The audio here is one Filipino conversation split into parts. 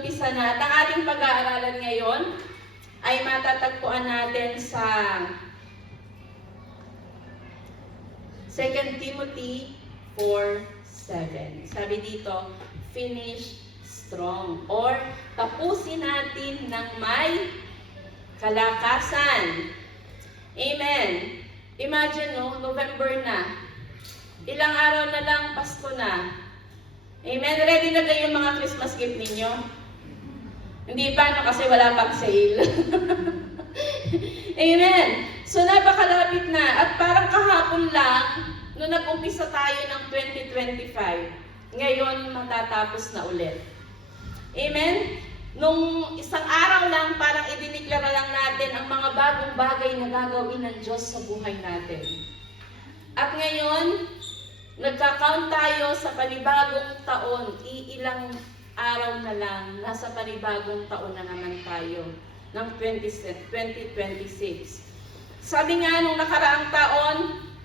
nag-umpisa na. At ang ating pag-aaralan ngayon ay matatagpuan natin sa 2 Timothy 4:7. Sabi dito, finish strong, or tapusin natin ng may kalakasan. Amen. Imagine, no, November na. Ilang araw na lang, Pasko na. Amen. Ready na kayo yung mga Christmas gift ninyo? Hindi pa, no, kasi wala pang sale. Amen. So, napakalapit na. At parang kahapon lang, nung nag-umpisa tayo ng 2025, ngayon matatapos na ulit. Amen? Nung isang araw lang, parang idiniklara lang natin ang mga bagong bagay na gagawin ng Diyos sa buhay natin. At ngayon, nagka-count tayo sa panibagong taon. Iilang araw na lang, nasa panibagong taon na naman tayo ng 2026. Sabi nga nung nakaraang taon,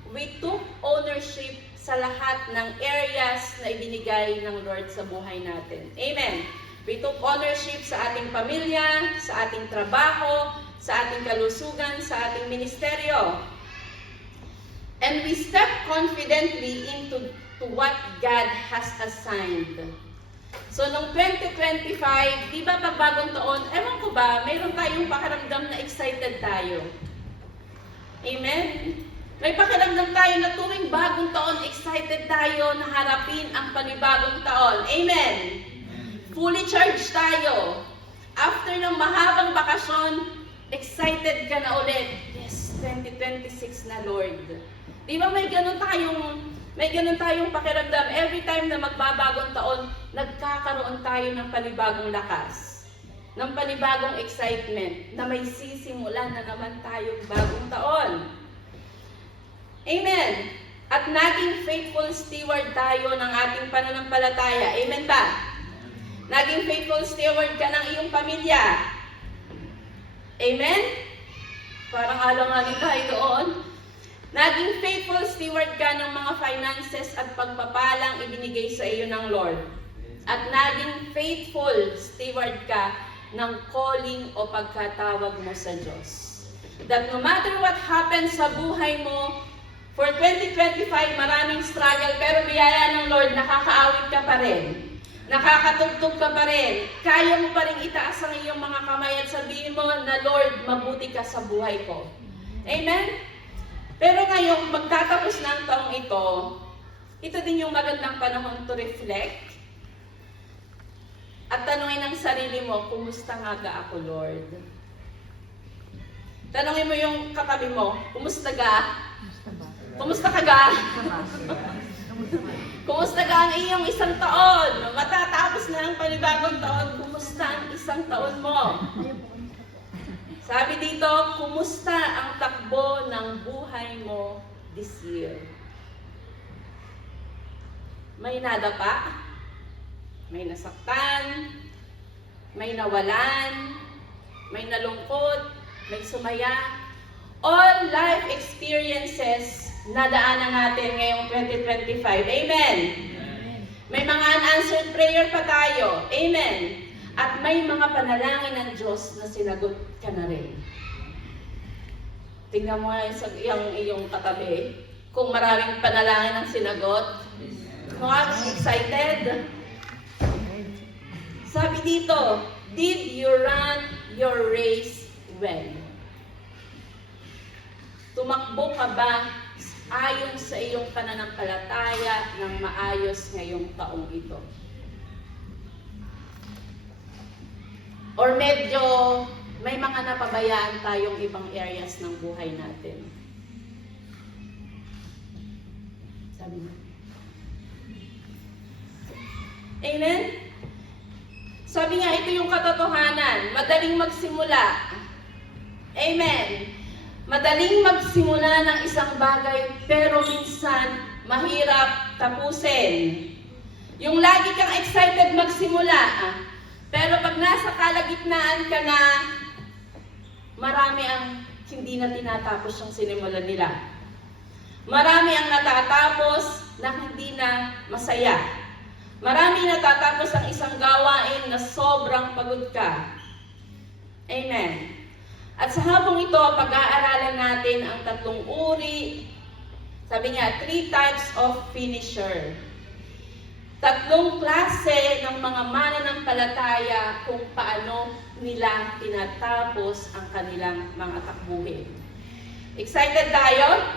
we took ownership sa lahat ng areas na ibinigay ng Lord sa buhay natin. Amen. We took ownership sa ating pamilya, sa ating trabaho, sa ating kalusugan, sa ating ministeryo. And we step confidently into what God has assigned. So, noong 2025, di ba pag bagong taon, ewan ko ba, mayroon tayong pakiramdam na excited tayo. Amen? May pakiramdam tayo na tuwing bagong taon, excited tayo na harapin ang panibagong taon. Amen? Fully charged tayo. After ng mahabang bakasyon, excited ka na ulit. Yes, 2026 na, Lord. Di ba may ganun tayong pakiramdam. Every time na magbabagong taon, nagkakaroon tayo ng panibagong lakas, ng panibagong excitement, na may sisimulan na naman tayong bagong taon. Amen. At naging faithful steward tayo ng ating pananampalataya. Amen ba? Naging faithful steward ka ng iyong pamilya. Amen? Parang alang-aling tayo doon. Naging faithful steward ka ng mga finances at pagpapalang ibinigay sa iyo ng Lord. At naging faithful steward ka ng calling o pagkatawag mo sa Diyos. That no matter what happens sa buhay mo, for 2025, maraming struggle, pero biyaya ng Lord, nakakaawit ka pa rin. Nakakatugtog ka pa rin. Kaya mo pa rin itaas ang iyong mga kamay at sabihin mo na, Lord, mabuti ka sa buhay ko. Amen? Pero ngayon, magtatapos na ang taong ito din yung magandang panahon to reflect. At tanungin ang sarili mo, kumusta nga ga ako, Lord? Tanungin mo yung katabi mo, kumusta ga? Kumusta ka ga? Kumusta ka ang iyong isang taon? Matatapos na ang panibagong taon. Kumusta ang isang taon mo? Sabi dito, kumusta ang takbo ng buhay mo this year? May nadapa? May nasaktan? May nawalan? May nalungkot? May sumaya? All life experiences nadaanan natin ngayong 2025. Amen? May mga unanswered prayer pa tayo. Amen? At may mga panalangin ng Diyos na sinagot ka na rin. Tingnan mo nga yung iyong katabi. Kung maraming panalangin ang sinagot, mga excited. Sabi dito, did you run your race well? Tumakbo ka ba ayon sa iyong pananampalataya ng maayos ngayong taong ito? Or medyo may mga napabayaan tayong ibang areas ng buhay natin? Sabi mo. Amen? Sabi nga, ito yung katotohanan. Madaling magsimula. Amen. Madaling magsimula ng isang bagay, pero minsan, mahirap tapusin. Yung lagi kang excited magsimula, pero pag nasa kalagitnaan ka na, marami ang hindi na tinatapos yung sinimulan nila. Marami ang natatapos na hindi na masaya. Marami natatapos ang isang gawain na sobrang pagod ka. Amen. At sa hapong ito, pag-aaralan natin ang tatlong uri. Sabi niya, 3 types of finisher. Tatlong klase ng mga mananampalataya kung paano nila tinatapos ang kanilang mga takbuhin. Excited tayo?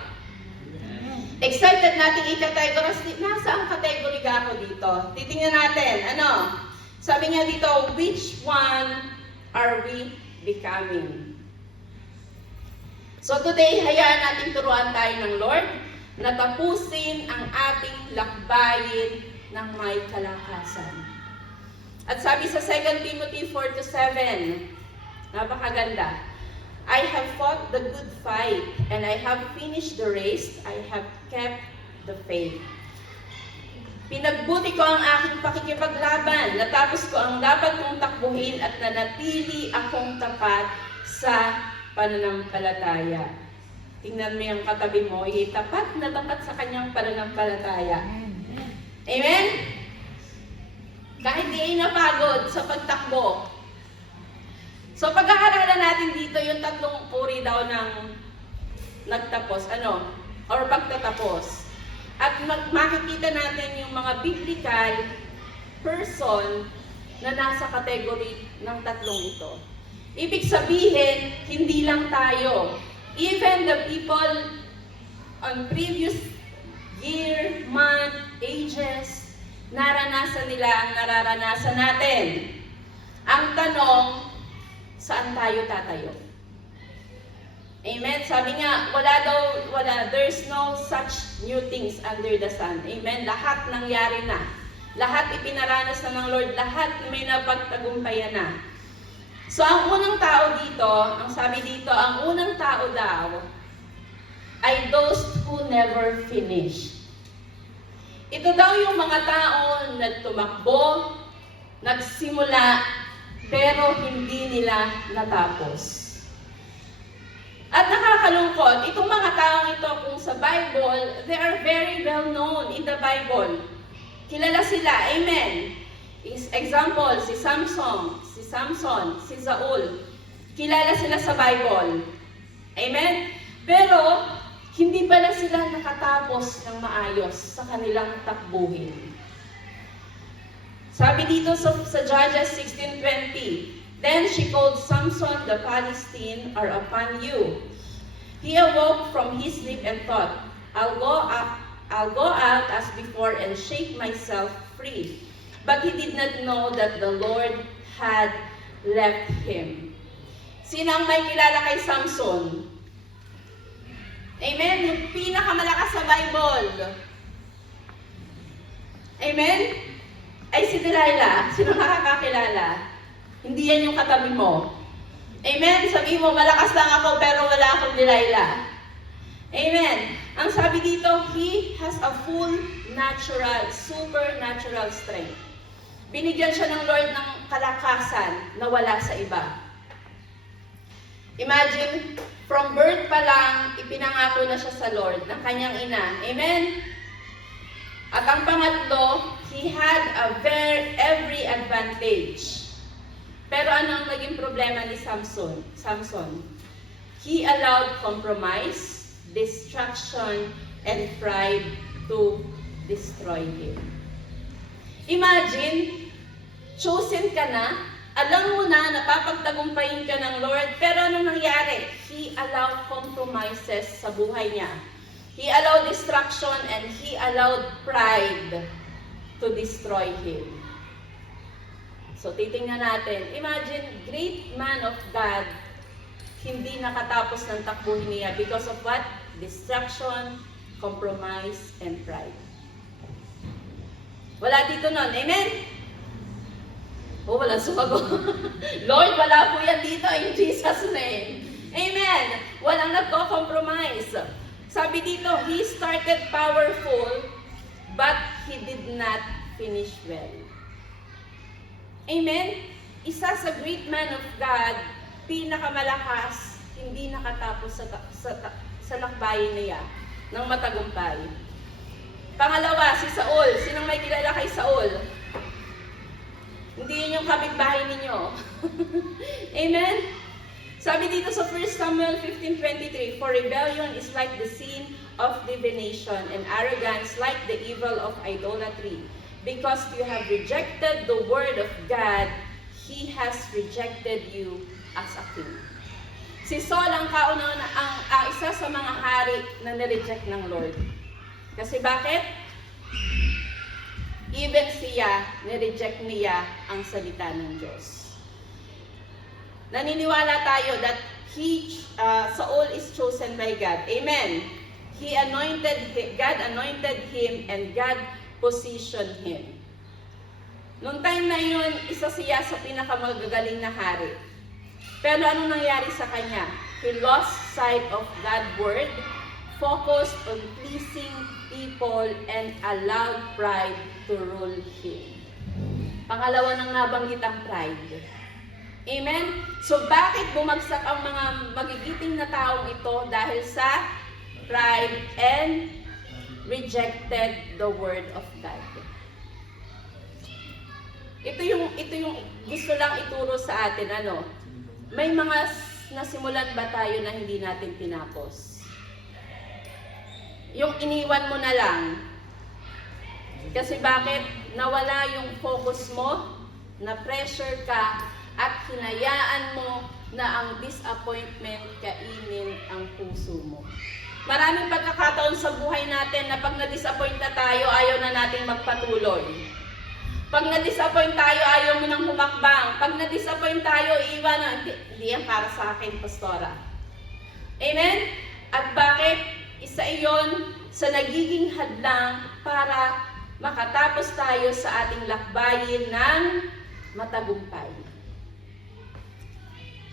Excited natin i-categorize. Nasa ang category ka ako dito? Titingnan natin. Ano? Sabi niya dito, which one are we becoming? So today, hayaan natin turuan tayo ng Lord na tapusin ang ating lakbayin ng may kalakasan. At sabi sa 2 Timothy 4-7, napakaganda. I have fought the good fight, and I have finished the race, I have kept the faith. Pinagbuti ko ang aking pakikipaglaban, natapos ko ang dapat kong takbuhin at nanatili akong tapat sa pananampalataya. Tingnan mo yung katabi mo, tapat na tapat sa kanyang pananampalataya. Amen? Kahit di napagod sa pagtakbo. So pag-aaralan natin dito yung tatlong uri daw ng nagtapos, or pagtatapos. At makikita natin yung mga biblical person na nasa category ng tatlong ito. Ibig sabihin, hindi lang tayo. Even the people on previous year, month, ages, naranasan nila ang nararanasan natin. Ang tanong, saan tayo tatayo? Amen? Sabi nga, there's no such new things under the sun. Amen? Lahat nangyari na. Lahat ipinaranas na ng Lord. Lahat may napagtagumpayan na. So, ang unang tao dito, ang sabi dito, ang unang tao daw, ay those who never finish. Ito daw yung mga tao na tumakbo, nagsimula, pero hindi nila natapos. At nakakalungkot, itong mga taong ito kung sa Bible, they are very well known in the Bible. Kilala sila, amen. Example, si Samson, si Saul. Kilala sila sa Bible. Amen? Pero, hindi pala sila nakatapos ng maayos sa kanilang takbuhin. Sabi dito sa Judges 16:20, then she called Samson the Philistine are upon you. He awoke from his sleep and thought, I'll go out as before and shake myself free. But he did not know that the Lord had left him. Sino ang may kilala kay Samson? Amen? Yung pinakamalakas sa Bible. Amen? Ay si Delilah. Sino nakakakilala? Hindi yan yung katabi mo. Amen? Sabi mo, malakas lang ako pero wala akong Delilah. Amen? Ang sabi dito, he has a full natural, supernatural strength. Binigyan siya ng Lord ng kalakasan na wala sa iba. Imagine, from birth pa lang, ipinangako na siya sa Lord ng kanyang ina. Amen? At ang pangatlo, he had every advantage. Pero ano ang naging problema ni Samson? He allowed compromise, distraction, and pride to destroy him. Imagine, chosen ka na, alam mo na, napapagtagumpayin ka ng Lord, pero anong nangyari? He allowed compromises sa buhay niya. He allowed distraction and he allowed pride to destroy him. So, titingnan natin. Imagine, great man of God, hindi nakatapos ng takbuhin niya because of what? Distraction, compromise, and pride. Wala dito nun. Amen? Oh, wala sumagot. Lord, wala po yan dito in Jesus' name. Amen? Walang nagko-compromise. Sabi dito, he started powerful, but he did not finish well. Amen? Isa sa great man of God, pinakamalakas, hindi nakatapos sa lakbayin niya ng matagumpay. Pangalawa, si Saul. Sinong may kilala kay Saul? Hindi yun yung kapitbahay ninyo. Amen? Sabi dito sa 1 Samuel 15:23, "For rebellion is like the sin of divination, and arrogance like the evil of idolatry. Because you have rejected the word of God, He has rejected you as a king." Si Saul ang isa sa mga hari na nireject ng Lord. Kasi bakit? Even siya, nireject niya ang salita ng Diyos. Naniniwala tayo that Saul is chosen by God. Amen. God anointed him and God positioned him. Noong time na yun, isa siya sa pinakamagagaling na hari. Pero ano nangyari sa kanya? He lost sight of God's word, focused on pleasing people, and allowed pride to rule him. Pangalawa nang nabanggit ang pride. Amen? So bakit bumagsak ang mga magigiting na taong ito? Dahil sa pride and rejected the word of God. Ito yung gusto lang ituro sa atin, ano? May mga nasimulan ba tayo na hindi natin tinapos? Yung iniwan mo na lang. Kasi bakit? Nawala yung focus mo, na-pressure ka, at hinayaan mo na ang disappointment kainin ang puso mo. Maraming pagkakataon sa buhay natin na pag na-disappoint na tayo, ayaw na nating magpatuloy. Pag na-disappoint tayo, ayaw mo nang humakbang. Pag na-disappoint tayo, iwan na, hindi yan para sa akin, Pastora. Amen? At bakit? Isa iyon sa nagiging hadlang para makatapos tayo sa ating lakbayin ng matagumpay.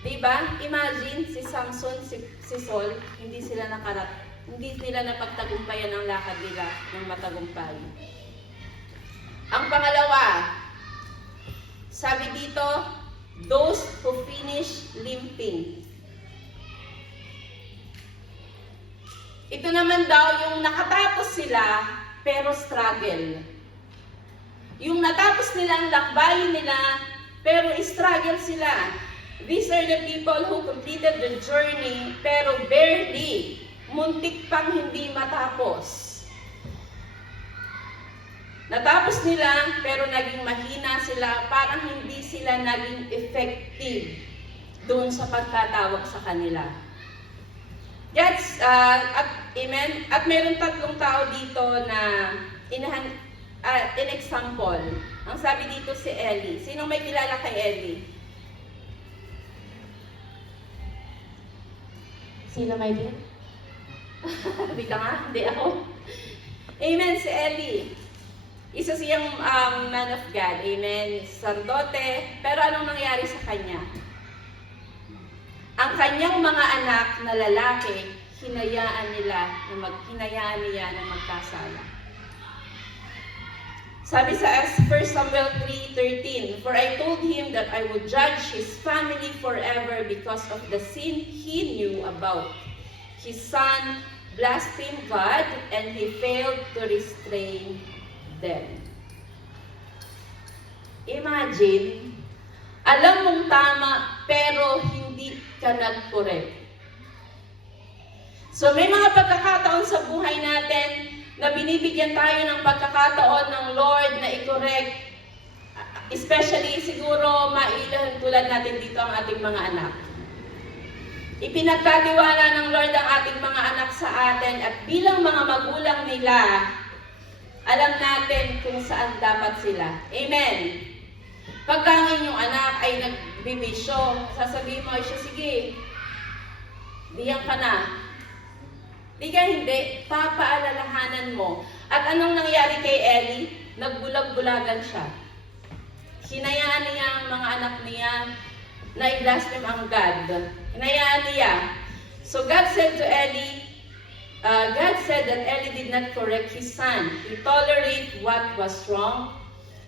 Diba? Imagine si Samson, si Saul, hindi nila napagtagumpayan ang lakad nila ng matagumpay. Ang pangalawa, sabi dito, those who finish limping. Ito naman daw yung nakatapos sila pero struggle. Yung natapos nilang lakbayin nila pero struggle sila. These are the people who completed the journey pero barely, muntik pang hindi matapos. Natapos nila pero naging mahina sila, parang hindi sila naging effective doon sa pagkatawag sa kanila. Amen. At meron tatlong tao dito na in example. Ang sabi dito si Eli. Sino may kilala kay Eli? Sino may din? Hindi ka nga, hindi ako. Amen, si Eli. Isa siyang man of God. Amen. Sardote. Pero anong nangyari sa kanya? Ang kanyang mga anak na lalaki, hinayaan niya na magkasala. Sabi sa 1 Samuel 3:13, "For I told him that I would judge his family forever because of the sin he knew about. His son blasphemed God and he failed to restrain them." Imagine, alam mong tama pero hindi ka nag-correct. So may mga pagkakataon sa buhay natin na binibigyan tayo ng pagkakataon ng Lord na i-correct. Especially siguro mailan tulad natin dito ang ating mga anak. Ipinagkatiwala ng Lord ang ating mga anak sa atin at bilang mga magulang nila, alam natin kung saan dapat sila. Amen. Pagka ang inyong anak ay nagbibisyo, sasabihin mo, sige, diyan ka na. Di ka hindi, papaalalahanan mo. At anong nangyari kay Eli? Nagbulag-bulagan siya. Hinayaan niya ang mga anak niya na i-blaspheme ang God. Hinayaan niya. So God said that Eli did not correct his son. He tolerated what was wrong.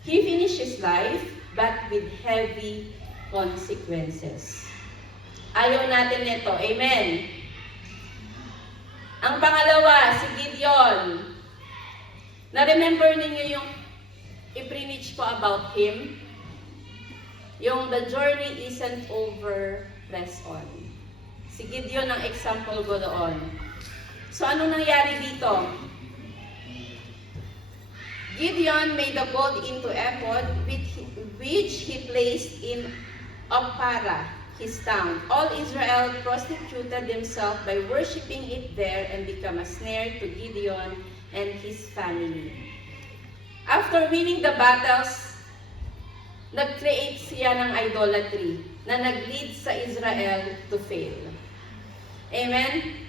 He finished his life, but with heavy consequences. Ayaw natin nito. Amen. Ang pangalawa, si Gideon. Na-remember ninyo yung i-preach ko about him? Yung the journey isn't over, press on. Si Gideon ang example ko doon. So ano nangyari dito? Gideon made the gold into ephod, which he placed in Opara, his town. All Israel prostituted themselves by worshipping it there and become a snare to Gideon and his family. After winning the battles, nag-create siya ng idolatry na nag-lead sa Israel to fail. Amen?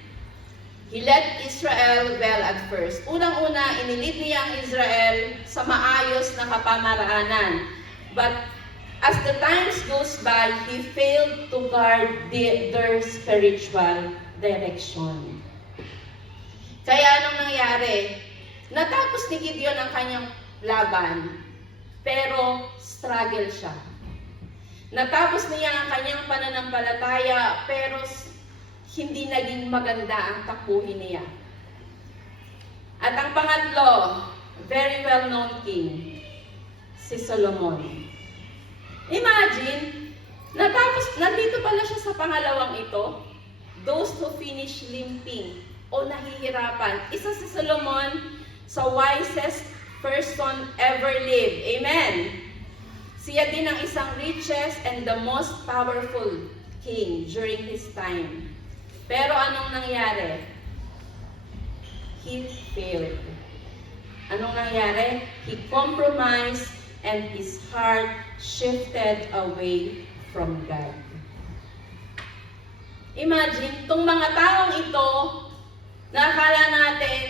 He led Israel well at first. Unang-una, inilid niya ang Israel sa maayos na kapamaraanan. But as the times goes by, he failed to guard their spiritual direction. Kaya anong nangyari? Natapos ni Gideon ang kanyang laban, pero struggle siya. Natapos niya ang kanyang pananampalataya, pero hindi naging maganda ang takbuhin niya. At ang pangatlo, very well-known king, si Solomon. Imagine, nandito pala siya sa pangalawang ito, those who finish limping o nahihirapan. Isa si Solomon sa wisest person ever lived. Amen. Siya din ang isang richest and the most powerful king during his time. Pero anong nangyari? He failed. Anong nangyari? He compromised and his heart shifted away from God. Imagine, itong mga taong ito, nakakala natin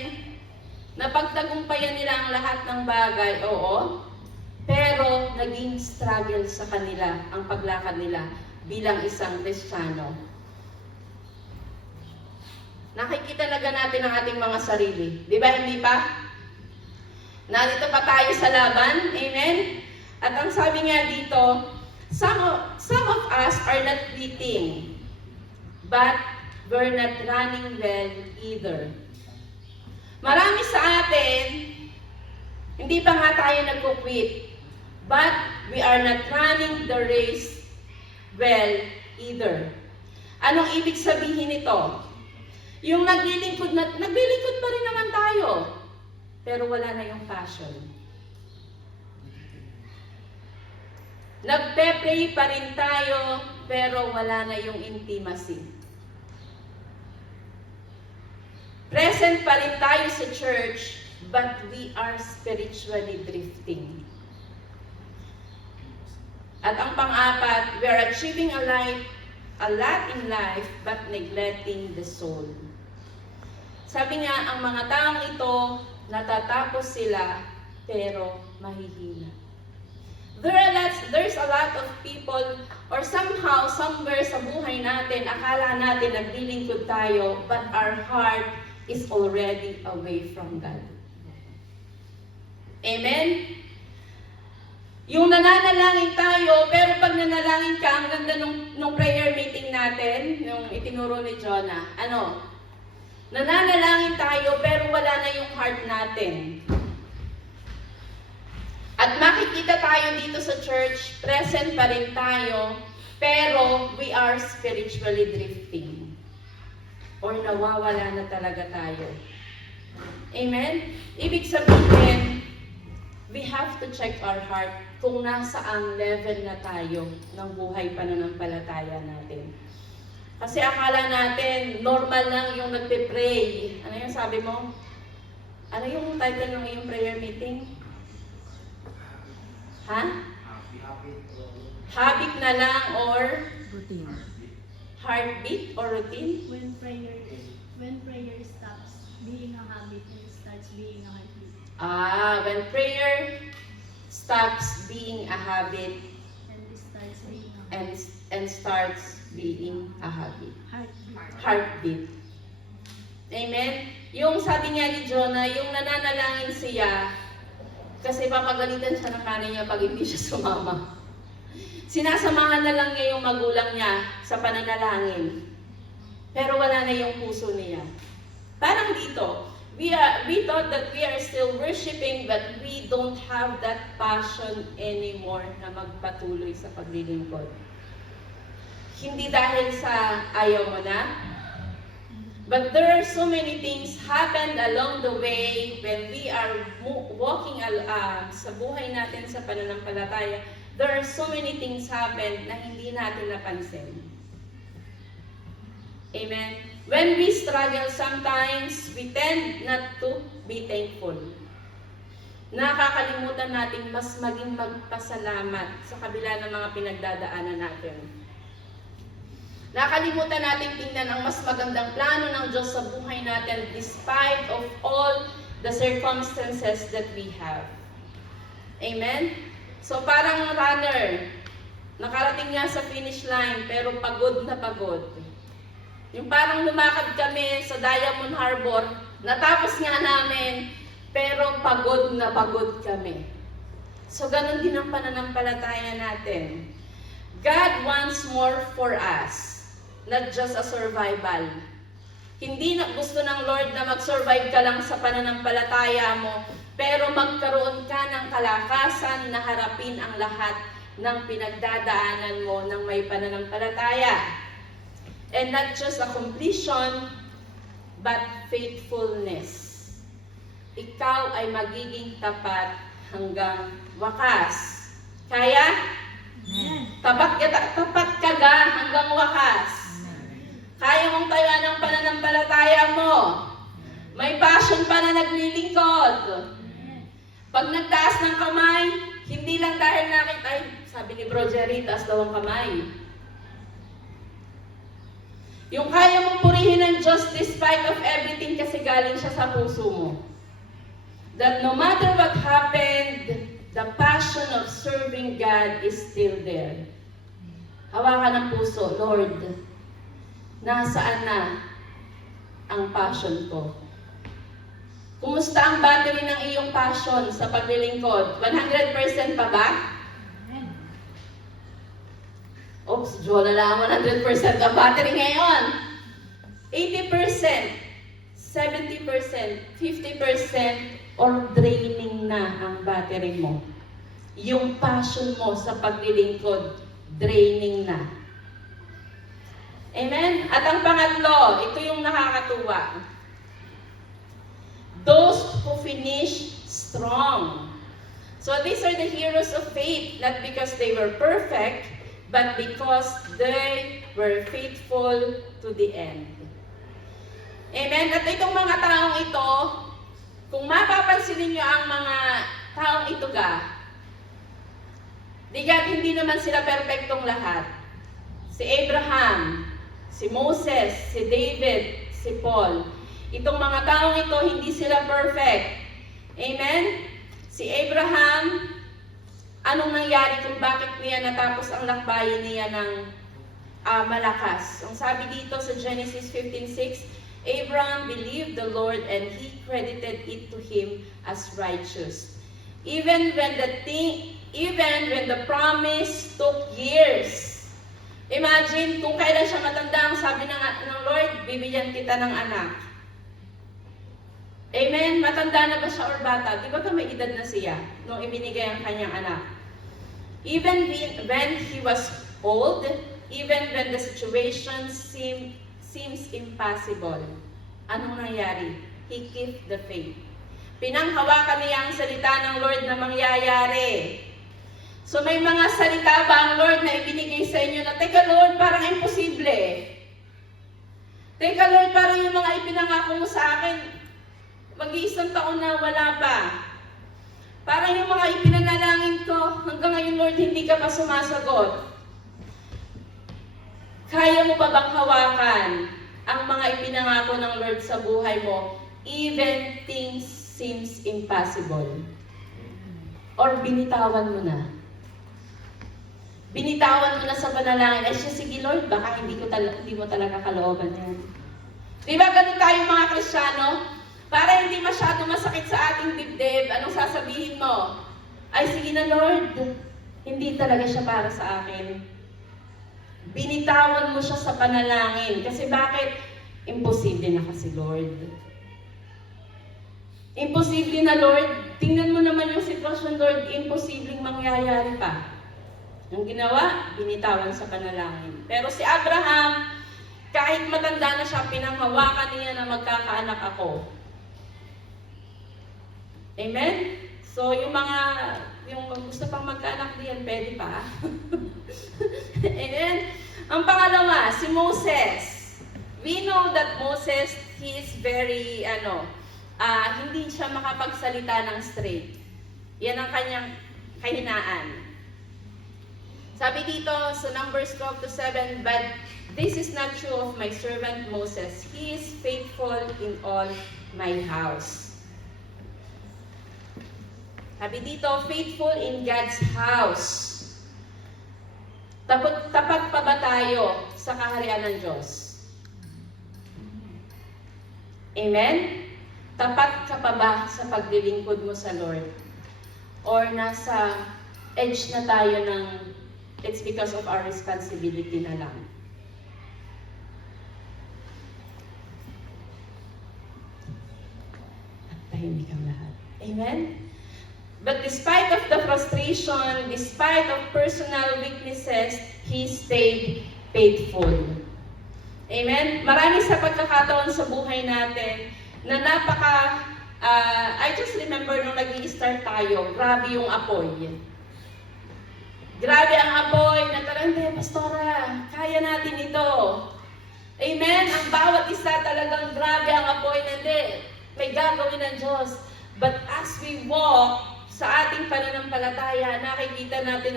na pagtagumpayan nila ang lahat ng bagay, oo, pero naging struggle sa kanila ang paglakad nila bilang isang Kristiyano. Nakikita na natin ang ating mga sarili. Di ba, hindi pa? Nandito pa tayo sa laban. Amen? At ang sabi nga dito, some of us are not quitting, but we're not running well either. Marami sa atin, hindi pa nga tayo nagko-quit, but we are not running the race well either. Anong ibig sabihin nito? Yung naglilingkod pa rin naman tayo, pero wala na yung passion. Nagpe-pray pa rin tayo, pero wala na yung intimacy. Present pa rin tayo sa church, but we are spiritually drifting. At ang pang-apat, we are achieving a lot in life, but neglecting the soul. Sabi nga, ang mga taong ito, natatapos sila, pero mahihina. There's a lot of people, or somehow, somewhere sa buhay natin, akala natin naglilingkod tayo, but our heart is already away from God. Amen? Yung nananalangin tayo, pero pag nanalangin ka, ang ganda nung prayer meeting natin, yung itinuro ni Jonah, nananalangin tayo, pero wala na yung heart natin. At makikita tayo dito sa church, present pa rin tayo, pero we are spiritually drifting. Or nawawala na talaga tayo. Amen? Ibig sabihin, we have to check our heart kung nasaan level na tayo ng buhay pananampalataya natin. Kasi akala natin, normal lang yung nagpe-pray. Ano yung sabi mo? Ano yung title ng iyong prayer meeting? Ha? Habit na lang or Routine. heartbeat or routine? When prayer stops being a habit and starts being a heartbeat. When prayer stops being a habit And it starts being a and starts being a habit. heartbeat. Heartbeat. Amen? Yung sabi niya ni Jonah, yung nananalangin siya, kasi papagalitan siya ng nanay niya pag hindi siya sumama. Sinasamahan na lang niya yung magulang niya sa pananalangin. Pero wala na yung puso niya. Parang dito, we thought that we are still worshiping, but we don't have that passion anymore na magpatuloy sa paglilingkod. Hindi dahil sa ayaw mo na, but there are so many things happened along the way when we are walking sa buhay natin sa pananampalataya. There are so many things happened na hindi natin napansin. Amen. When we struggle sometimes, we tend not to be thankful. Nakakalimutan natin mas maging magpasalamat sa kabila ng mga pinagdadaanan natin. Nakalimutan natin tingnan ang mas magandang plano ng Diyos sa buhay natin despite of all the circumstances that we have. Amen? So parang runner, nakarating nga sa finish line pero pagod na pagod. Yung parang lumakad kami sa Diamond Harbor, natapos nga namin, pero pagod na pagod kami. So ganun din ang pananampalataya natin. God wants more for us, not just a survival. Hindi na gusto ng Lord na mag-survive ka lang sa pananampalataya mo, pero magkaroon ka ng kalakasan na harapin ang lahat ng pinagdadaanan mo ng may pananampalataya. And not just a completion, but faithfulness. Ikaw ay magiging tapat hanggang wakas. Kaya? Tapat ka ga hanggang wakas. Kaya mong tayuan ang pananampalataya mo. May passion pa na naglilingkod. Pag nagtaas ng kamay, hindi lang dahil nakita, sabi ni Bro Jerry, taas daw ang kamay. Yung kaya mong purihin ng Diyos despite of everything kasi galing siya sa puso mo. That no matter what happened, the passion of serving God is still there. Hawakan ng puso, Lord, nasaan na ang passion ko? Kumusta ang battery ng iyong passion sa paglilingkod? 100% pa ba? Oops, wala lang 100% ang battery ngayon. 80%, 70%, 50% or draining na ang battery mo. Yung passion mo sa paglilingkod, draining na. Amen? At ang pangatlo, ito yung nakakatuwa. Those who finish strong. So these are the heroes of faith, not because they were perfect, but because they were faithful to the end. Amen? At itong mga taong ito, kung mapapansinin nyo ang mga taong ito hindi naman sila perfectong lahat. Si Abraham, si Moses, si David, si Paul. Itong mga taong ito, hindi sila perfect. Amen? Si Abraham, anong nangyari kung bakit niya natapos ang lakbayin niya ng malakas? Ang sabi dito sa Genesis 15:6, Abraham believed the Lord and he credited it to him as righteous. Even when the promise took years. Imagine kung kailan siya matanda, ang sabi ng Lord, bibigyan kita ng anak. Amen? Matanda na ba siya or bata? Di ba may edad na siya nung ibinigay ang kanyang anak? Even when he was old, even when the situation seems impossible, anong nangyari? He kept the faith. Pinanghawakan niya ang salita ng Lord na mangyayari. So may mga salita ba ang Lord na ibinigay sa inyo na, teka Lord, parang imposible. Teka Lord, parang yung mga ipinangako mo sa akin, mag-iisang taon na wala pa. Parang yung mga ipinanalangin ko, hanggang ngayon Lord, hindi ka pa sumasagot. Kaya mo pa bang hawakan ang mga ipinangako ng Lord sa buhay mo, even things seems impossible? Or binitawan mo na? Binitawan mo na sa panalangin, ay siya, sige Lord, baka hindi mo talaga kalooban yan. Di ba ganun tayo mga Kristiyano? Para hindi masyado masakit sa ating dibdib, anong sasabihin mo? Ay sige na Lord, hindi talaga siya para sa akin. Binitawan mo siya sa panalangin. Kasi bakit? Imposible na kasi Lord. Imposible na, Lord. Tingnan mo naman yung sitwasyon, Lord. Imposibleng mangyayari pa. Ang ginawa, binitawan sa panalangin. Pero si Abraham, kahit matanda na siya, pinanghawakan niya na magkakaanak ako. Amen? So, yung gusto pang magkaanak diyan, pwede pa. Amen? Ang pangalawa, si Moses. We know that Moses, he is very, hindi siya makapagsalita ng straight. Yan ang kanyang kahinaan. Sabi dito sa Numbers 12-7, but this is not true of my servant Moses. He is faithful in all my house. Sabi dito, faithful in God's house. Tapat pa ba tayo sa kaharian ng Diyos? Amen? Tapat ka pa ba sa paglilingkod mo sa Lord? Or nasa edge na tayo ng it's because of our responsibility na lang? At tahimik ang lahat. Amen? But despite of the frustration, despite of personal weaknesses, he stayed faithful. Amen? Marami sa pagkakataon sa buhay natin na I just remember nung nag-i-start tayo, grabe yung apoy. Grabe ang apoy, natarang, pastora, kaya natin ito. Amen? Ang bawat isa talagang grabe ang apoy na may gagawin ng Diyos. But as we walk sa ating pananampalataya, nakikita natin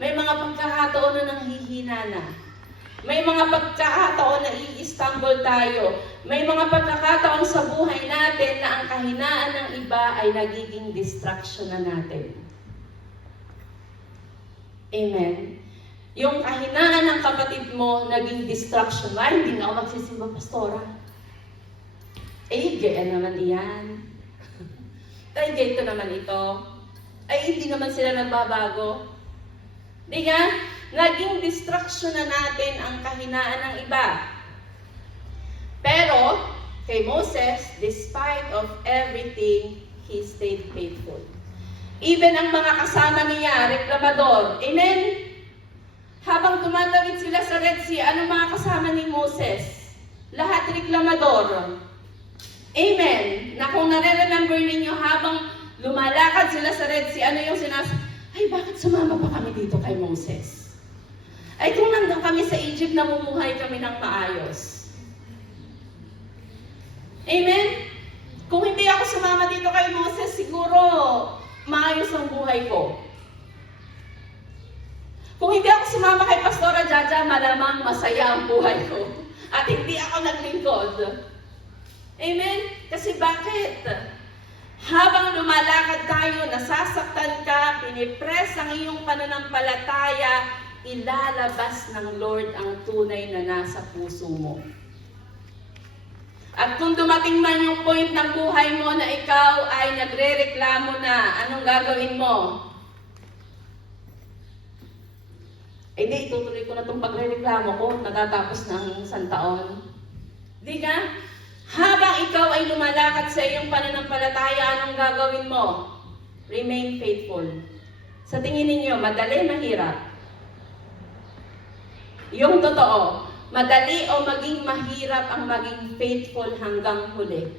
may mga pagkakataon na nanghihina na. May mga pagkakataon na i-stumble tayo. May mga pagkakataon sa buhay natin na ang kahinaan ng iba ay nagiging distraction na natin. Amen. Yung kahinaan ng kapatid mo, naging distraction. Ay, hindi na ako magsisimba, pastora. Gaya naman iyan. Ay, ganito naman ito. Ay, hindi naman sila nagbabago. Di nga? Naging distraction na natin ang kahinaan ng iba. Pero, kay Moses, despite of everything, he stayed faithful. Even ang mga kasama niya, reklamador. Amen? Habang tumatawid sila sa Red Sea, ano mga kasama ni Moses? Lahat reklamador. Amen. Na kung nare-remember ninyo, habang lumalakad sila sa Red Sea, ano yung ay, bakit sumama pa kami dito kay Moses? Ay, kung nandun kami sa Egypt, namumuhay kami ng maayos. Amen? Kung hindi ako sumama dito kay Moses, siguro maayos ang buhay ko. Kung hindi ako sumama kay Pastora Jaja, malamang masaya ang buhay ko. At hindi ako naglingkod. Amen? Kasi bakit? Habang lumalakad tayo, nasasaktan ka, pinipress ang iyong pananampalataya, ilalabas ng Lord ang tunay na nasa puso mo. At kung dumating man yung point ng buhay mo na ikaw ay nagre-reklamo na, anong gagawin mo? Di, itutuloy ko na itong pagre-reklamo ko, natatapos ng 1 taon. Di ka? Habang ikaw ay lumalakad sa iyong pananampalataya, anong gagawin mo? Remain faithful. Sa tingin ninyo, madali, mahirap? Yung totoo, madali o maging mahirap ang maging faithful hanggang huli?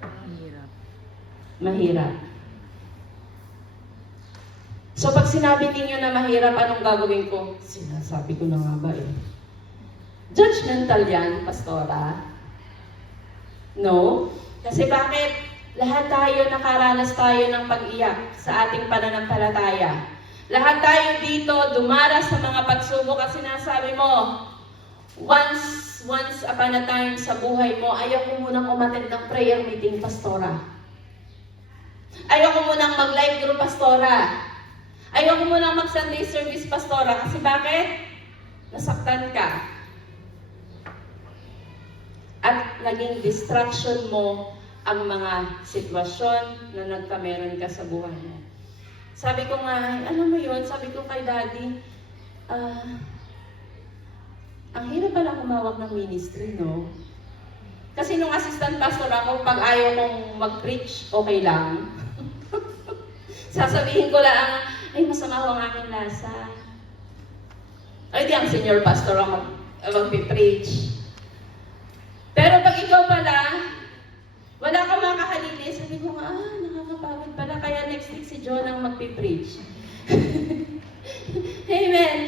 Mahirap. Mahirap. So pag sinabi ninyo na mahirap, anong gagawin ko? Sinasabi ko na nga ba Judgmental yan, pastora. No? Kasi bakit? Lahat tayo nakaranas tayo ng pag-iyak sa ating pananampalataya. Lahat tayo dito dumaras sa mga pagsubok at sinasabi mo, once upon a time sa buhay mo, ayaw ko munang umattend ng prayer meeting, pastora. Ayaw ko munang mag-live group, pastora. Ayaw ko munang mag-Sunday service, pastora. Kasi bakit? Nasaktan ka. At naging distraction mo ang mga sitwasyon na nagkameron ka sa buhay mo. Sabi ko nga, alam mo yun, sabi ko kay Daddy, ang hirap pala kumawak ng ministry, no? Kasi nung assistant pastor ako, pag ayaw kong mag-preach, okay lang. Sasabihin ko lang, ay masama ho ang aking lasa. Ay di ang senior pastor ang mag-preach. Pero pag ikaw pala, wala kang makahalili, sabi ko nga, nakakapagod pala, kaya next week si John ang mag-preach. Amen.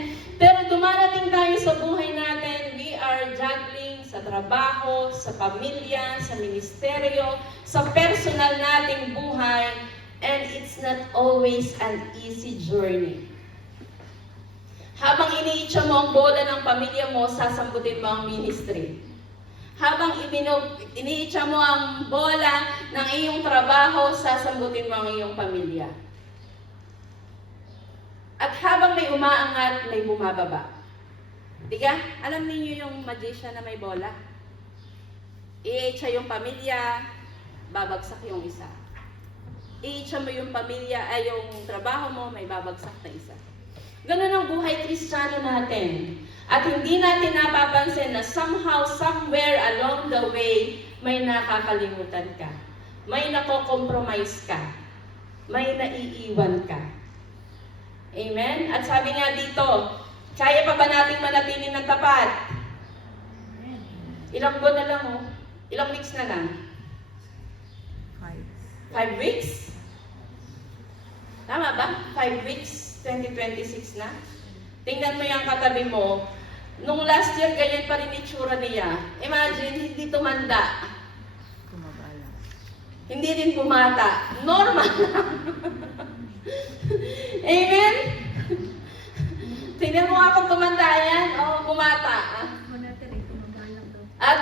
Pero dumarating tayo sa buhay natin, we are juggling sa trabaho, sa pamilya, sa ministeryo, sa personal nating buhay, and it's not always an easy journey. Habang iniitsa mo ang bola ng pamilya mo, sasambutin mo ang ministry. Habang iniitsa mo ang bola ng iyong trabaho, sasambutin mo ang iyong pamilya. At habang may umaangat, may bumababa. Diga? Alam niyo yung magician na may bola? Iitsa yung pamilya, babagsak yung isa. Iitsa mo yung pamilya, ay yung trabaho mo, may babagsak na isa. Ganun ang buhay Kristiyano natin. At hindi natin napapansin na somehow, somewhere along the way, may nakakalimutan ka. May nako-compromise ka. May naiiwan ka. Amen? At sabi nga dito, kaya pa ba nating manatili ng tapat? Ilang buwan na lang, oh. Ilang weeks na lang? 5 weeks? Tama ba? 5 weeks, 2026 na? Tingnan mo yung katabi mo. Nung last year, ganyan pa rin itsura niya. Imagine, hindi tumanda. Tumaba lang. Hindi rin bumata. Normal lang. Amen? Tingnan mo nga kung tumanda yan o bumata.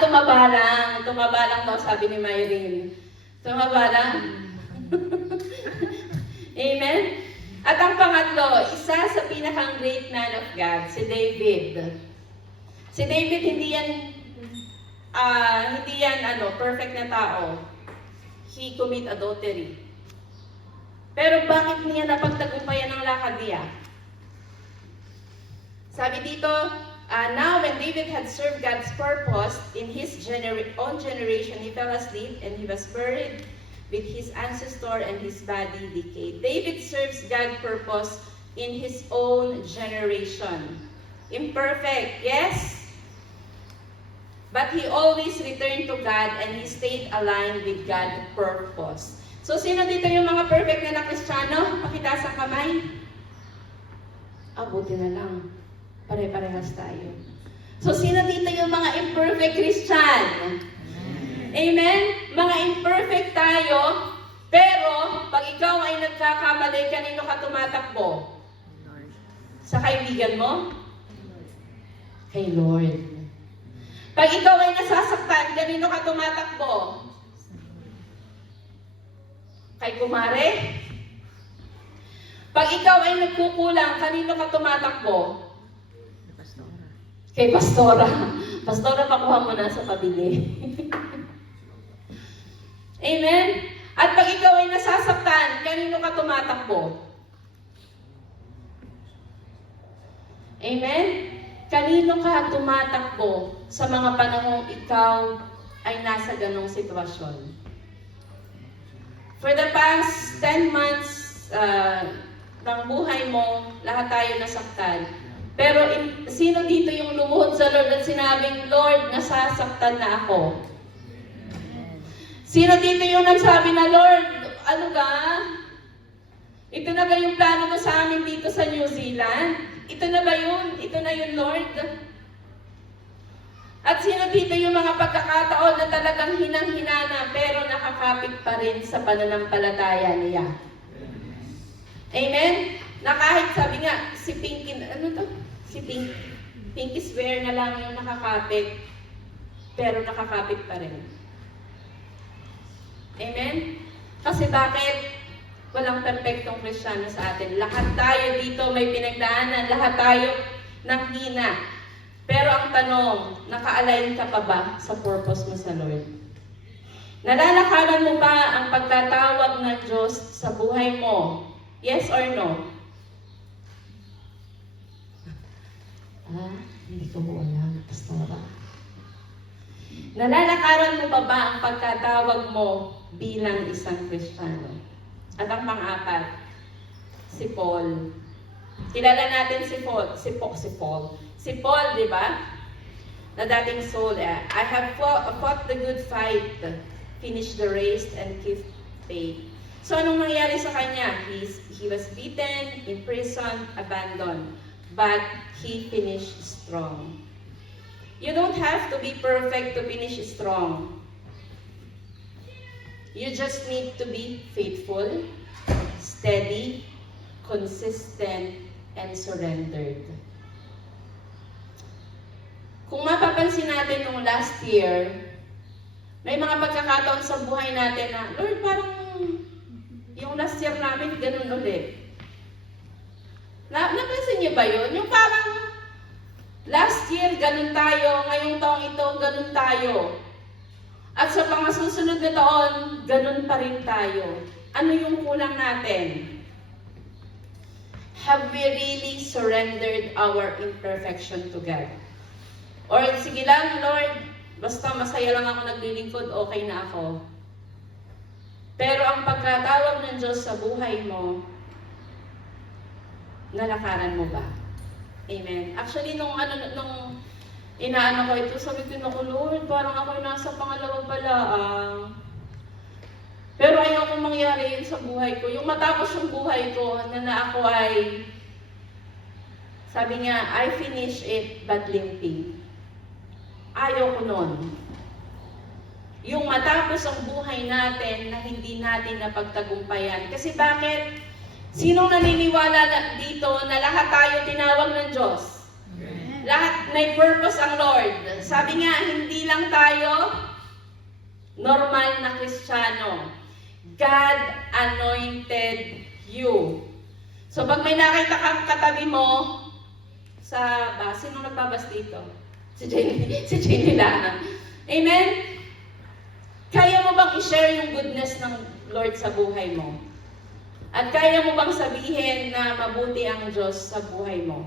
Tumaba lang. Tumaba lang daw, sabi ni Myrene. Tumaba lang. Amen? At ang pangatlo, isa sa pinakang great man of God, si David. Si David, hindi yan perfect na tao. He commit adultery. Pero bakit niya napagtagumpayan ang lakad niya? Sabi dito, now when David had served God's purpose in his own generation, he fell asleep and he was buried with his ancestor and his body decayed. David serves God's purpose in his own generation. Imperfect, yes? But he always returned to God and he stayed aligned with God's purpose. So, sino dito yung mga perfect na Kristiyano? Pakitaas ang kamay. Buti na lang. Pare-parehas tayo. So, sino dito yung mga imperfect Christian? Amen? Mga imperfect tayo, pero pag ikaw ay nagkakamali, kanino ka tumatakbo? Lord. Sa kaibigan mo? Kay Lord. Pag ikaw ay nasasaktan, kanino ka tumatakbo? Kay kumare? Pag ikaw ay nagkukulang, kanino ka tumatakbo? Pastora. Kay pastora. Pastora, pakuha mo na sa pabili. Amen? At pag ikaw ay nasasaktan, kanino ka tumatakbo? Amen? Kanino ka tumatakbo sa mga panahong ikaw ay nasa ganong sitwasyon? For the past 10 months ng buhay mo, lahat tayo nasaktan. Pero sino dito yung lumuhod sa Lord at sinabing, Lord, nasasaktan na ako? Sino dito yung nagsabi na, Lord, ano ka? Ito na ba yung plano mo sa amin dito sa New Zealand? Ito na ba yun? Ito na yun, Lord? At sino dito yung mga pagkakataon na talagang hinang-hinana pero nakakapit pa rin sa pananampalataya niya? Amen? Na kahit sabi nga, si Pinky, Pinky swear na lang yung nakakapit, pero nakakapit pa rin. Amen? Kasi bakit? Walang perfectong Kristiyano sa atin. Lahat tayo dito may pinagdaanan, lahat tayo ng hina. Pero ang tanong, naka-align ka pa ba sa purpose mo sa Lord? Nalalakaran mo ba ang pagtatawag ng Diyos sa buhay mo? Yes or no? Hindi ko po alam, Pastora. Nalalakaran mo ba ang pagkatawag mo bilang isang Kristiyano? At ang pang-apat, si Paul. Kilala natin si Paul, di ba? Na dating Saul, I have fought the good fight, finished the race, and keep faith. So, anong nangyari sa kanya? He was beaten, imprisoned, abandoned, but he finished strong. You don't have to be perfect to finish strong. You just need to be faithful, steady, consistent, and surrendered. Kung mapapansin natin nung last year, may mga pagkakataon sa buhay natin na, Lord, parang yung last year namin, ganun ulit. Napansin niyo ba yun? Yung parang last year, ganun tayo. Ngayong taong ito, ganun tayo. At sa mga susunod na taon, ganun pa rin tayo. Ano yung kulang natin? Have we really surrendered our imperfection to God? Or sige lang, Lord, basta masaya lang ako naglilingkod, okay na ako. Pero ang pagkatawag ng Diyos sa buhay mo, nalakaran mo ba? Amen. Actually, nung inaano ko ito, sabi ko, naku Lord, parang ako nasa pangalawa pala. Pero ayaw kong mangyari yun sa buhay ko. Yung matapos yung buhay ko, na ako ay, sabi niya, I finish it but limping. Ayaw ko nun. Yung matapos ang buhay natin na hindi natin napagtagumpayan. Kasi bakit? Sinong naniniwala dito na lahat tayo tinawag ng Diyos? Amen. Lahat may purpose ang Lord. Sabi nga, hindi lang tayo normal na Kristiyano. God anointed you. So pag may nakita kang katabi mo, sinong nagbabas dito? Si Jenny Lana. Amen? Kaya mo bang i-share yung goodness ng Lord sa buhay mo? At kaya mo bang sabihin na mabuti ang Diyos sa buhay mo?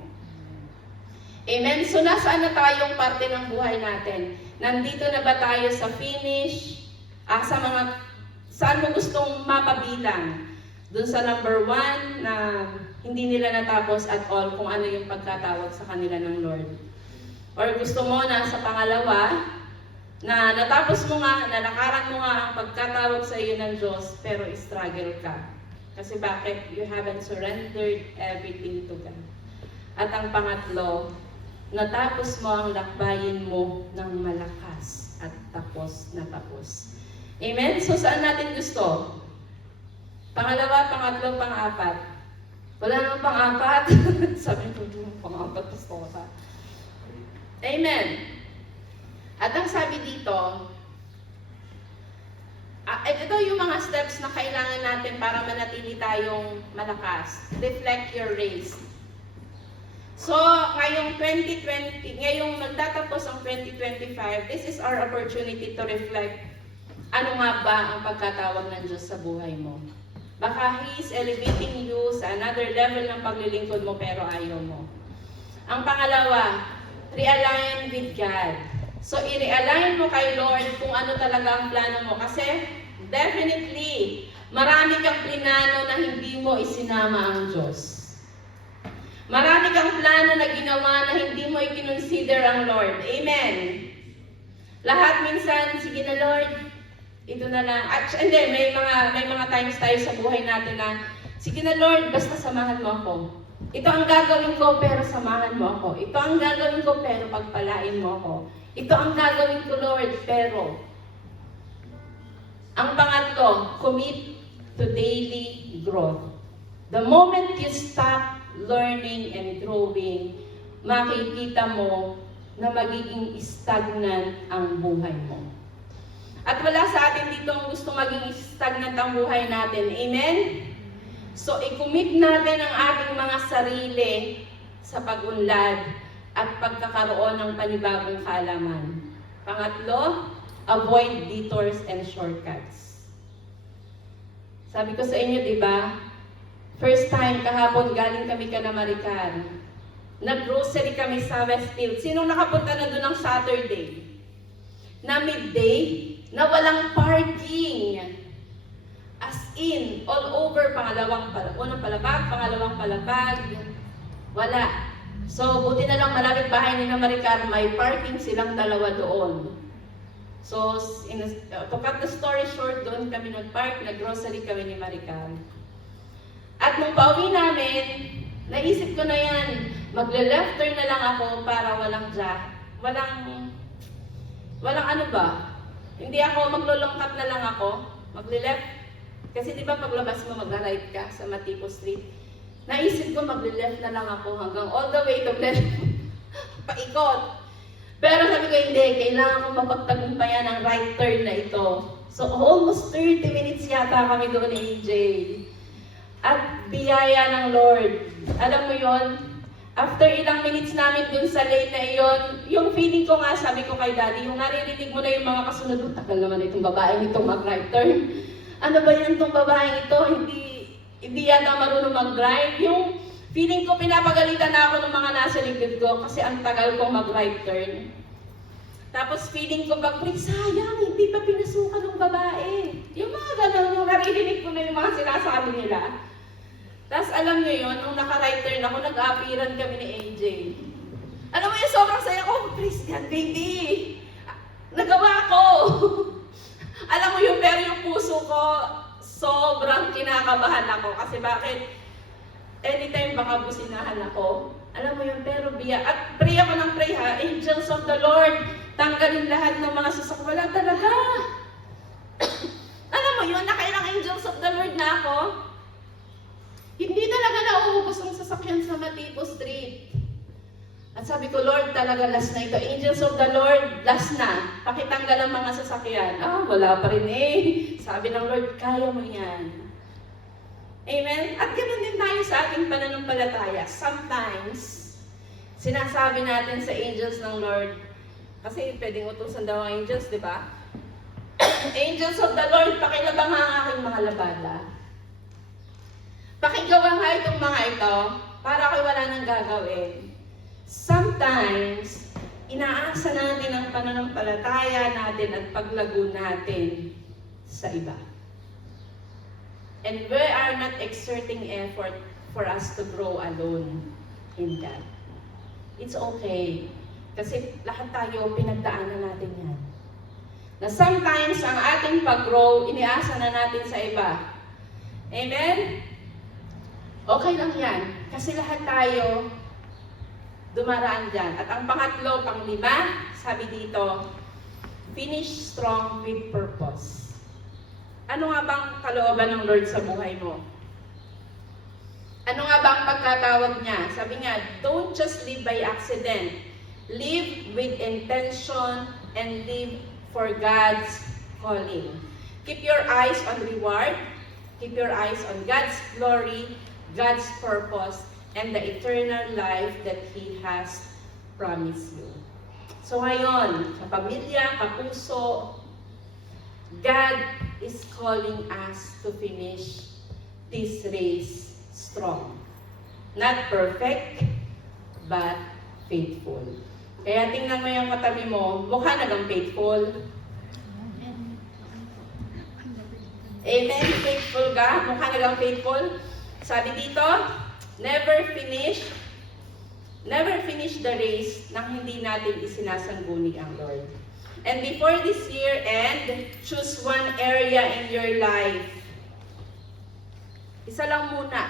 Amen? So nasaan na tayong parte ng buhay natin? Nandito na ba tayo sa finish? Saan mo gustong mapabilang? Doon sa number 1 na hindi nila natapos at all kung ano yung pagkatawag sa kanila ng Lord. Or gusto mo na sa pangalawa, na natapos mo nga, nalakaran mo nga ang pagkatawag sa iyo ng Diyos, pero struggle ka. Kasi bakit? You haven't surrendered everything to God. At ang pangatlo, natapos mo ang lakbayin mo ng malakas at tapos na tapos. Amen? So saan natin gusto? Pangalawa, pangatlo, pang-apat. Wala namang pang-apat. Sabi ko, pang-apat, gusto ko ka. Amen. At ang sabi dito, ito yung mga steps na kailangan natin para manatili tayong malakas. Reflect your race. So, ngayong magtatapos ang 2025, this is our opportunity to reflect ano nga ba ang pagkatawag ng Diyos sa buhay mo. Baka He is elevating you sa another level ng paglilingkod mo pero ayaw mo. Ang pangalawa, realign with God. So, i-realign mo kay Lord kung ano talaga ang plano mo. Kasi, definitely, marami kang plinano na hindi mo isinama ang Diyos. Marami kang plano na ginawa na hindi mo i-consider ang Lord. Amen. Lahat minsan, sige na Lord, ito na lang. Hindi, may mga times tayo sa buhay natin na, sige na Lord, basta samahan mo ako. Ito ang gagawin ko, pero samahan mo ako. Ito ang gagawin ko, pero pagpalain mo ako. Ito ang gagawin ko, Lord, pero. Ang pangatlo, commit to daily growth. The moment you stop learning and growing, makikita mo na magiging stagnant ang buhay mo. At wala sa atin dito ang gusto maging stagnant ang buhay natin. Amen? So, i-commit natin ang ating mga sarili sa pag-unlad at pagkakaroon ng panibagong kaalaman. Pangatlo, avoid detours and shortcuts. Sabi ko sa inyo, di ba? First time, kahapon, galing kami Canamarican. Nag-grocery kami sa Westfield. Sinong nakapunta na doon ng Saturday? na midday na walang parking. As in, all over, unang palapag, pangalawang palapag, wala. So, buti na lang malapit bahay ni Maricar, may parking silang dalawa doon. So, to cut the story short, doon kami nag-park, nag-grocery kami ni Maricar. At nung pauwi namin, naisip ko na yan, magle-left turn na lang ako para walang ano ba? Hindi ako, maglulongkat na lang ako, magle-left. Kasi di ba paglabas mo mag-right ka sa Matipo Street? Naisip ko magle-left na lang ako hanggang all the way to paikot. Pero sabi ko hindi, kailangan ko mapagtagumpayan ang right turn na ito. So almost 30 minutes yata kami doon ni AJ. At biyaya ng Lord. Alam mo yon, after ilang minutes namin dun sa lane na iyon, yung feeling ko nga, sabi ko kay Daddy, yung naririnig mo na yung mga kasunod, tagal naman itong babaeng itong mag-right turn. Ano ba yan itong babaeng ito? Hindi yata marunong mag-drive. Yung feeling ko, pinapagalitan na ako ng mga nasa likod ko kasi ang tagal kong mag-right turn. Tapos feeling ko, sayang, hindi pa pinasukan ng babae. Yung mga ganun, yung naririnig ko na yung mga sinasabi nila. Tapos alam niyo yun, nung naka-right turn ako, nag-aapiran kami ni AJ. Alam mo yung sobrang saya ko, praise God, baby! Nagawa ko! Alam mo yung pero yung puso ko, sobrang kinakabahan ako. Kasi bakit? Anytime baka businahan ako. Alam mo yung pero biya. At pray ako ng pray ha, angels of the Lord, tanggalin lahat ng mga sasakyan. Wala talaga. Alam mo yun, nakailang angels of the Lord na ako. Hindi talaga nauubos ang sasakyan sa Matipo Street. At sabi ko, Lord, talaga last na ito. Angels of the Lord, last na. Pakitanggal ang mga sasakyan. Wala pa rin eh. Sabi ng Lord, kaya mo yan. Amen? At ganoon din tayo sa ating pananampalataya. Sometimes, sinasabi natin sa angels ng Lord, kasi pwedeng utusan daw ang angels, di ba? Angels of the Lord, pakilabang ang aking mga labada. Pakigawa nga itong mga ito, para ako'y wala nang gagawin. Sometimes, inaasa natin ang pananampalataya natin at paglago natin sa iba. And we are not exerting effort for us to grow alone in God. It's okay. Kasi lahat tayo, pinagdaanan natin yan. Na sometimes, ang ating pag-grow, iniasa na natin sa iba. Amen? Okay lang yan. Kasi lahat tayo, dumaraan dyan. At ang pangatlo, panglima, sabi dito, finish strong with purpose. Ano nga bang kalooban ng Lord sa buhay mo? Ano nga bang pagkatawag niya? Sabi nga, don't just live by accident. Live with intention and live for God's calling. Keep your eyes on reward. Keep your eyes on God's glory, God's purpose, and the eternal life that He has promised you. So ngayon, sa pamilya, kapuso, God is calling us to finish this race strong. Not perfect, but faithful. Kaya tingnan mo yung katabi mo, mukha nagang faithful. Amen? Faithful ka? Mukha nagang faithful? Sabi dito, never finish the race nang hindi natin isinasangguni ang Lord. And before this year end, choose one area in your life. Isa lang muna.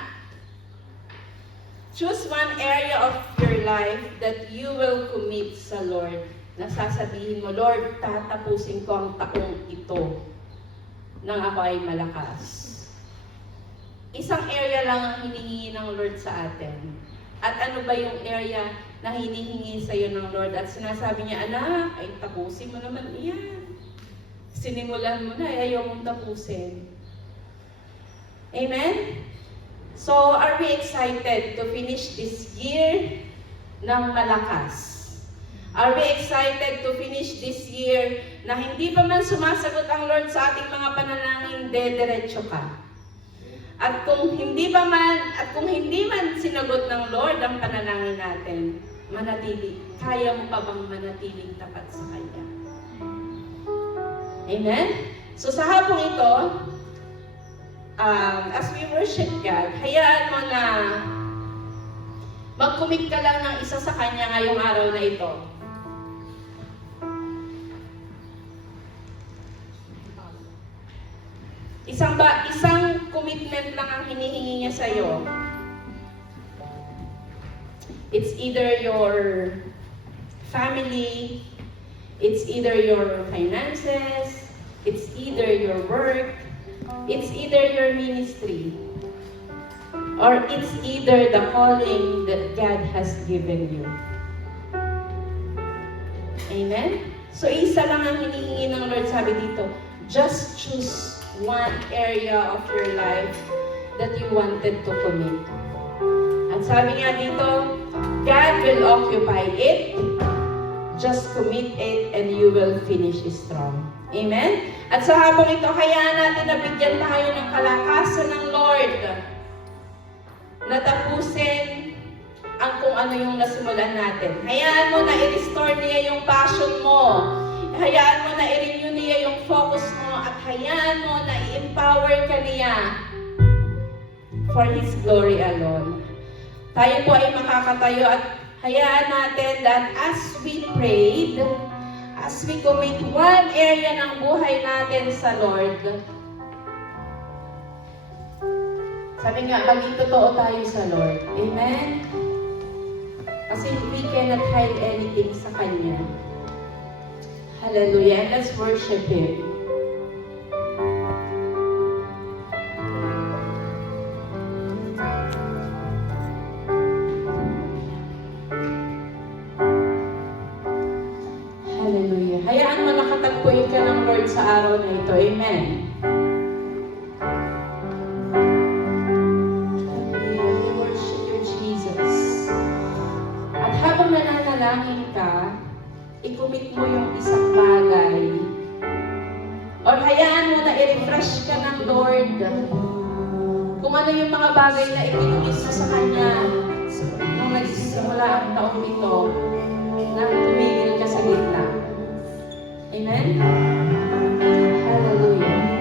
Choose one area of your life that you will commit sa Lord. Nasasabihin mo, Lord, tatapusin ko ang taong ito nang ako ay malakas. Isang area lang ang hinihingi ng Lord sa atin. At ano ba yung area na hinihingi sa iyo ng Lord? At sinasabi niya, anak, ay tapusin mo naman iyan. Sinimulan mo na, ayaw mong tapusin. Amen? So, are we excited to finish this year ng malakas? Are we excited to finish this year na hindi pa man sumasagot ang Lord sa ating mga panalangin, dediretso ka? At kung hindi man sinagot ng Lord ang panalangin natin, manatili. Kaya mo pa bang manatiling tapat sa Kanya? Amen? So sa hapong ito, as we worship God, hayaan mo na mag-commit ka lang ng isa sa Kanya ngayong araw na ito. Isang commitment lang ang hinihingi niya sa iyo. It's either your family, it's either your finances, it's either your work, it's either your ministry, or it's either the calling that God has given you. Amen? So isa lang ang hinihingi ng Lord, sabi dito, just choose one area of your life that you wanted to commit. At sabi nga dito, God will occupy it, just commit it, and you will finish strong. Amen? At sa hapong ito, hayaan natin na bigyan tayo ng kalakasan ng Lord na tapusin ang kung ano yung nasimulan natin. Hayaan mo na i-restore niya yung passion mo. Hayaan mo na i-renew niya yung focus mo at hayaan mo na i-empower ka niya for His glory alone. Tayo po ay makakatayo at hayaan natin that as we prayed, as we commit one area ng buhay natin sa Lord, sabi nga, maging totoo tayo sa Lord. Amen? Kasi we cannot hide anything sa Kanya. Hallelujah. And let's worship Him. Hallelujah. Hayaan mo nakatagpuin ka ng Lord sa araw na ito. Amen. Hallelujah. We worship you, Jesus. At habang nananalangin ka, i-commit mo yung isang bagay. Or hayaan mo na i-refresh ka ng Lord. Kung ano yung mga bagay na itinulis mo sa Kanya nung nagsisimula ang taong ito, na tumigil ka sa gitna. Amen? Hallelujah.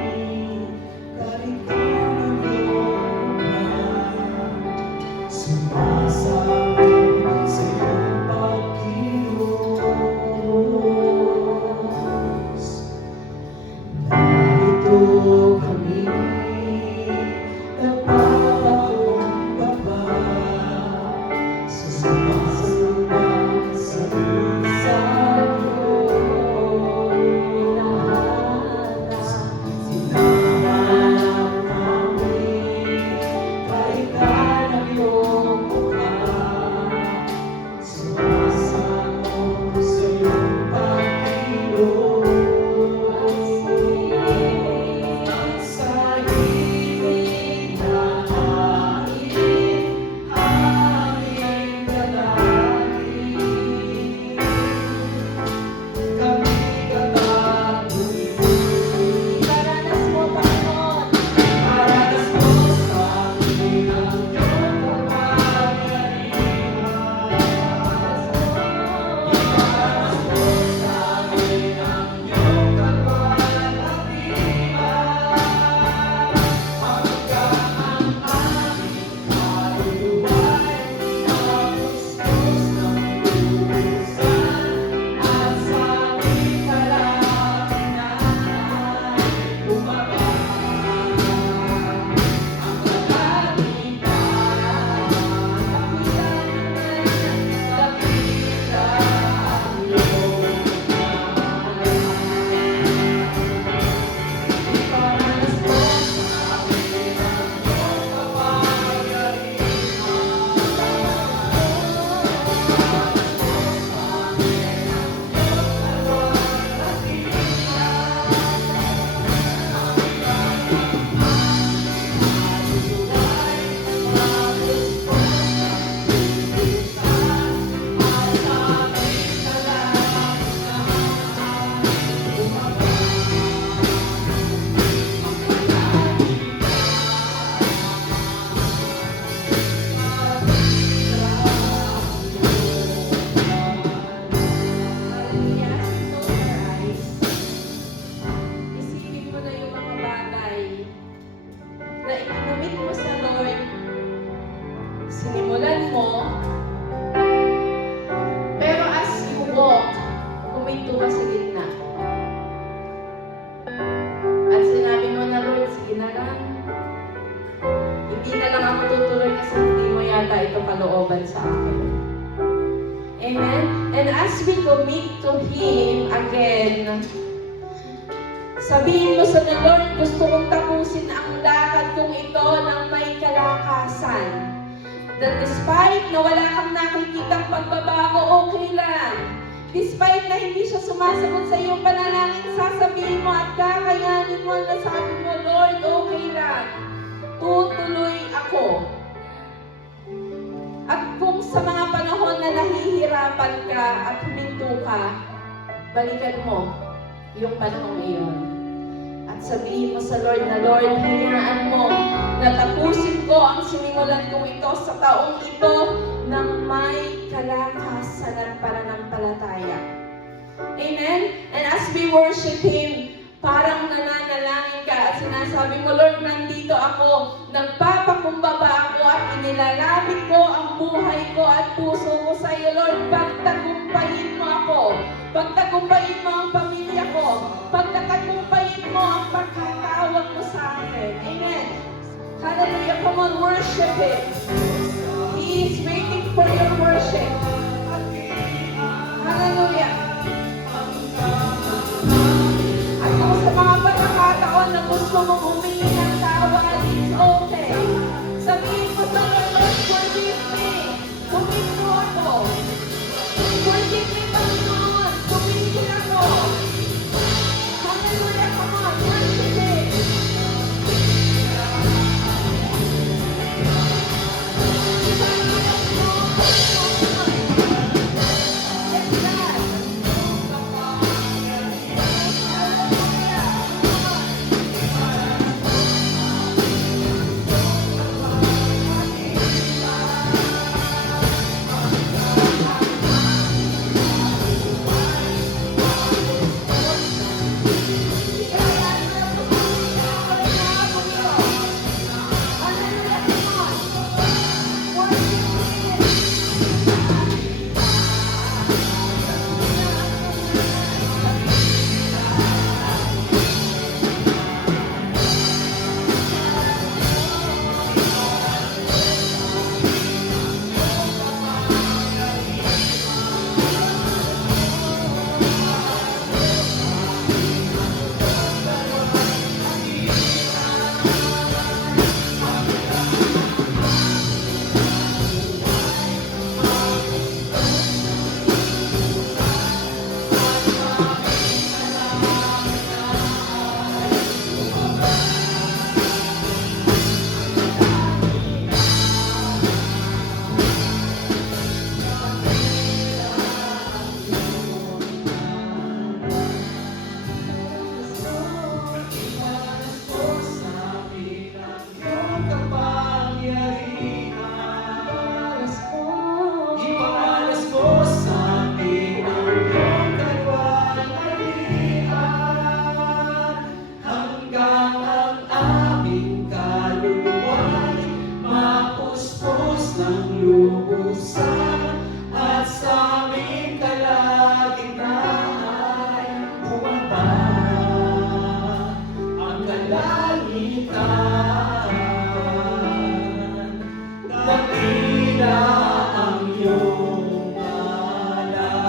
Amen? And as we commit to Him again, sabihin mo sa the Lord, gusto kong tapusin ang lakad kong ito ng may kalakasan. That despite na wala kang nakikitang pagbabago, okay lang. Despite na hindi siya sumasagot sa iyong panalangin, sasabihin mo at kakayanin mo na sabi mo, Lord, okay lang. Tutuloy ako. At kung sa mga panahon na nahihirapan ka at huminto ka, balikan mo yung panahon iyon. At sabihin mo sa Lord na, Lord, hayaan mo na tapusin ko ang sinimulan kong ito sa taong ito ng may kalakasan at pananampalataya. Amen? And as we worship Him, parang nananalangin ka at sinasabi mo, Lord, nandito ako, nagpapakumbaba ako at inilalapit ko ang buhay ko at puso ko sa iyo, Lord. Pagtagumpayin mo ako, pagtagumpayin mo ang pamilya ko, pagtagumpayin mo ang pagkatawag mo sa akin. Amen. Hallelujah. Come on, worship Him. He is waiting for your worship. Hallelujah. At kung sa mga pagkakataon na gusto mong humingi ng tawad, it's okay. Sabihin mo sa Lord, forgive me. Huminto ako. Forgive me, Panginoon. Tumigil ako. Hallelujah. Come on, worship Him.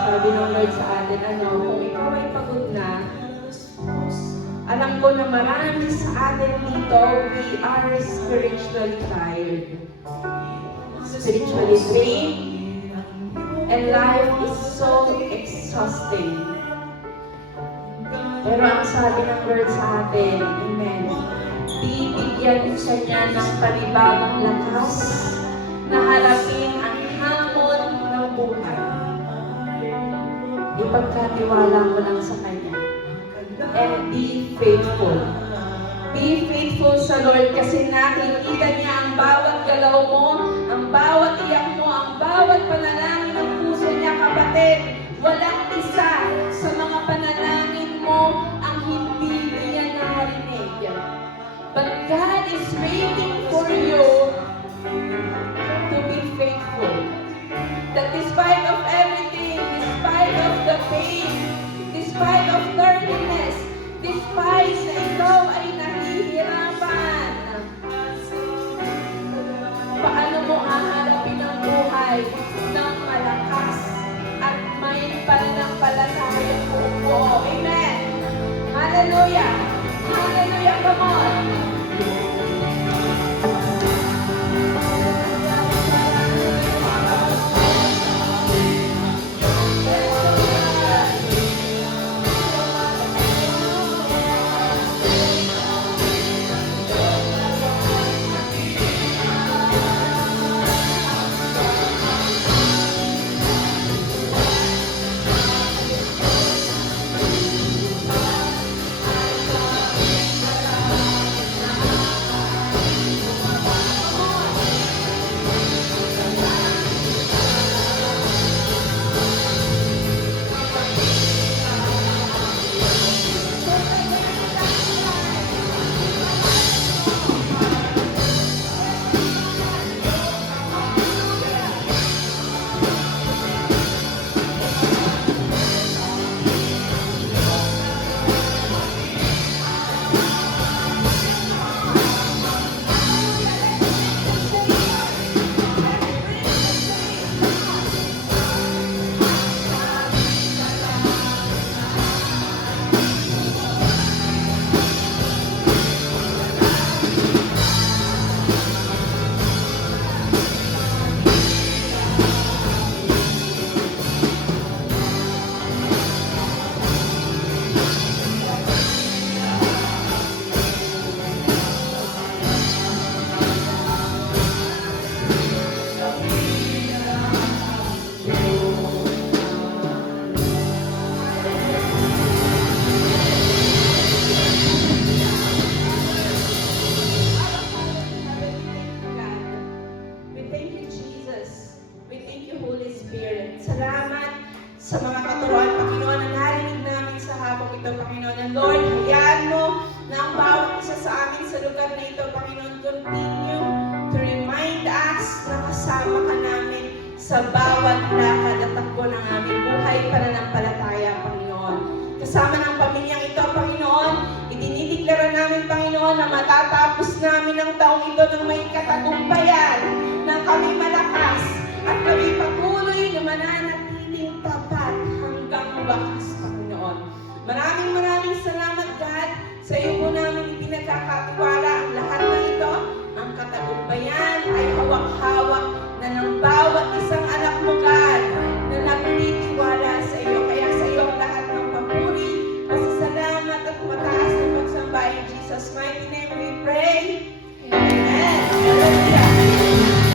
Sabi ng Lord sa atin, kung ikaw ay pagod na, alam ko na marami sa atin dito, we are spiritually tired. Spiritually drained, and life is so exhausting. Pero ang sabi ng Lord sa atin, Amen, bibigyan siya niya ng panibagong lakas na harapin ang hamon ng buhay. Ipagkatiwala mo lang sa Kanya. And be faithful. Be faithful sa Lord kasi nakikita niya ang bawat galaw mo, ang bawat iyak mo, ang bawat panalangin ng puso niya, kapatid. Walang isa sa mga panalangin mo ang hindi niya narinig. But God is waiting for you to be faithful. That despite of everything, despite of the pain, despite of loneliness, despite na ikaw ay nahihirapan, paano mo haharapin ang buhay ng malakas? sa mga katuruan, Panginoon, na narinig namin sa hapong ito, Panginoon. And Lord, hayaan mo na ang bawat isa sa amin sa lugar na ito, Panginoon, continue to remind us na kasama ka namin sa bawat lakad at takbo ng aming buhay pananampalataya, Panginoon. Kasama ng pamilyang ito, Panginoon, idinideklara namin, Panginoon, na matatapos namin ang taong ito ng may katagumpayan, na kami malakas at kami patuloy na mananatiling tapat hanggang wakas, Panginoon. Maraming salamat, God. Sa iyo po namin ipinagkakatiwala ang lahat ng ito. Ang katagumpayan ay hawak-hawak na ng bawat isang anak mo, God, na nagtitiwala sa iyo. Kaya sa iyo ang lahat ng papuri, pasasalamat at mataas na pagsamba in Jesus'